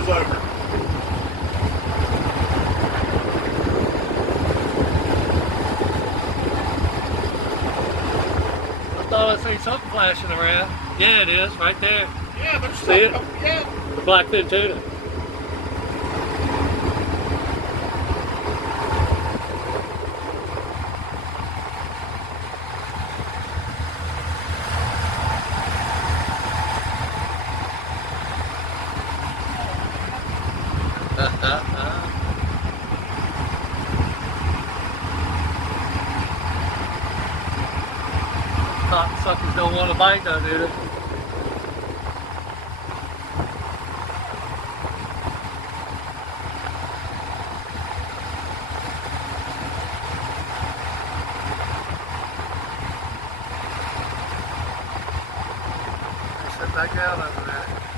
was over. I thought I seen something flashing around. Yeah, it is, right there. Yeah, there's See it? something. Yeah. The blackfin tuna. Cotton suckers don't want to bite though, do they? Sit back down over there.